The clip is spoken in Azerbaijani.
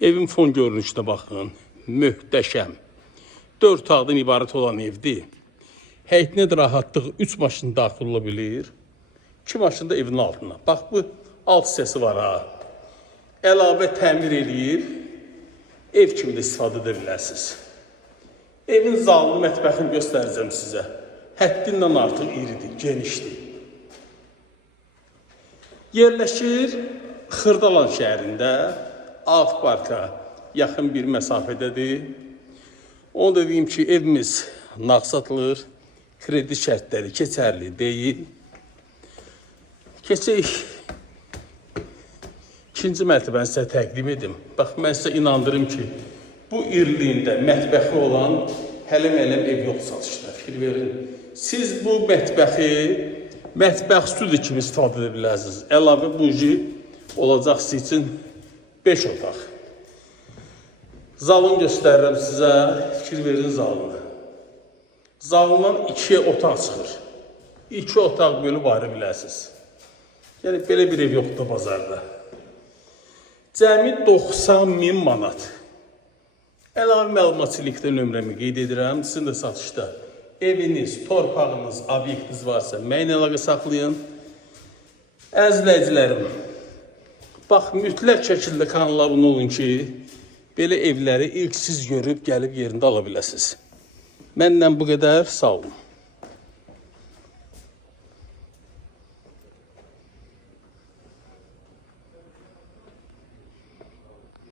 Evin fon görünüşünə baxın. Möhtəşəm. 4 otaqdan ibarət olan evdir. Həyətinə də rahatlıq 3 maşın daxil ola bilir. 2 maşın da evin altına. Bax bu alt hissəsi var ha. Əlavə təmir eləyir. Ev kimi də istifadə edə bilərsiniz. Evin zalını, mətbəxini göstərəcəm sizə. Həddindən artıq iridir, genişdir. Yerləşir Xırdalan şəhərində, Ağ Parka yaxın bir məsafədədir. Onu da deyim ki, evimiz nağdsatılır, kredi şərtləri keçərli deyil. Keçək ikinci mərtəbəni sizə təqdim edim. Bax, mən sizə inandırım ki, bu irliyində mətbəxi olan hələm-hələm ev yox satışda. Fikir verin. Siz bu mətbəx stüdyo kimi istifadə edə bilərsiniz. Əlavə buji olacaq sizin üçün 5 otaq. Zalını göstərirəm sizə. Fikir verin zalını. Zalından 2 otaq çıxır. 2 otaq bölüb ayrı bilərsiniz. Yəni, belə bir ev yoxdur bazarda. Cəmi 90.000 manat. Əlavə məlumatçılıqda nömrəmi qeyd edirəm. Sizin də satışda eviniz, torpağınız, obyektiniz varsa mənimlə əlaqə saxlayın. Əzizləyicilərim, bax, mütləq şəkildə kanala abunə olun ki, belə evləri ilk siz görüb gəlib yerində ala biləsiniz. Məndən bu qədər, sağ olun.